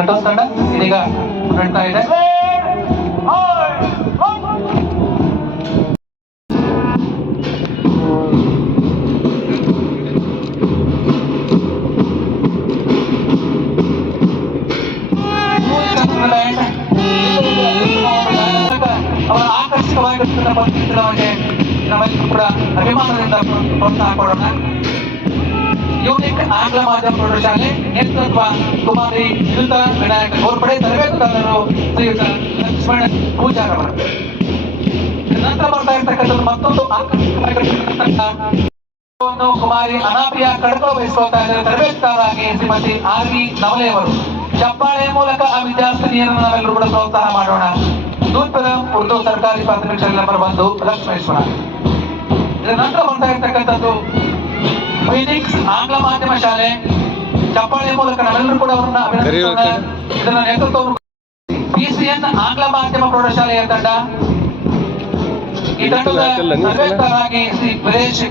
ಘಟೋತ್ಸವ ತಂಡ ಇದೀಗ ನಡ್ತಾ ಇದೆ. ಅವರ ಆಕರ್ಷಕವಾಗಿರುತ್ತದೆ ಬಗ್ಗೆ ನಾವೆಲ್ಲರೂ ಕೂಡ ಅಭಿಮಾನದಿಂದ ಪ್ರೋತ್ಸಾಹ ಕೊಡೋಣ. ಯೂನಿಕ್ ಆಂಗ್ಲ ಮಾಧ್ಯಮ ಪ್ರೌಢಶಾಲೆ ನೇತೃತ್ವ ಕುಮಾರಿ ಯುತ ವಿನಾಯಕ ಗೋರ್ಪಡೆ, ತರಬೇತುದಾರರು ಶ್ರೀಯುತ ಲಕ್ಷ್ಮಣ ಪೂಜಾರ್ ಅವರು. ನಂತರ ಬರ್ತಾ ಇರ್ತಕ್ಕಂಥದ್ದು ಮತ್ತೊಂದು ಆಕರ್ಷಕವಾಗಿರ್ತಕ್ಕಂಥ ಕುಮಾರಿ ಅನಾಪಿಯ ಕಡಕ ವಹಿಸ್ಕೊಳ್ತಾ ಇದ್ದಾರೆ. ತರಬೇತುದಾರರಾಗಿ ಶ್ರೀಮತಿ ಆರ್ ವಿ ನವಲೆ ಅವರು. ಚಪ್ಪಾಳೆ ಮೂಲಕ ಆ ವಿದ್ಯಾರ್ಥಿನಿಯರನ್ನು ನಾವೆಲ್ಲರೂ ಕೂಡ ಪ್ರೋತ್ಸಾಹ ಮಾಡೋಣ. ದೂರ್ಪದ ಉರ್ದು ಸರ್ಕಾರಿ ಪ್ರಾಥಮಿಕ ಶಾಲೆ ನಂಬರ್ 1 ಲಕ್ಷ್ಮೇಶ್ವರ. ಇದರ ನಂತರ ಬರ್ತಾ ಇರ್ತಕ್ಕಂಥದ್ದು ಫಿನಿಕ್ಸ್ ಆಂಗ್ಲ ಮಾಧ್ಯಮ ಶಾಲೆ. ಚಪ್ಪಾಳೆ ಮೂಲಕ ನಾವೆಲ್ಲರೂ ಕೂಡ ಅವರನ್ನ ಅಭಿನಂದಿಸೋಣ. ಇದನ್ನ ನೇತೃತ್ವವನ್ನು PCN ಆಂಗ್ಲ ಮಾಧ್ಯಮ ಪ್ರೌಢಶಾಲೆಯ ತಂಡ. ಈ ತಂಡದ ತರಬೇತುದಾರರಾಗಿ ಶ್ರೀ ವೀರೇಶ್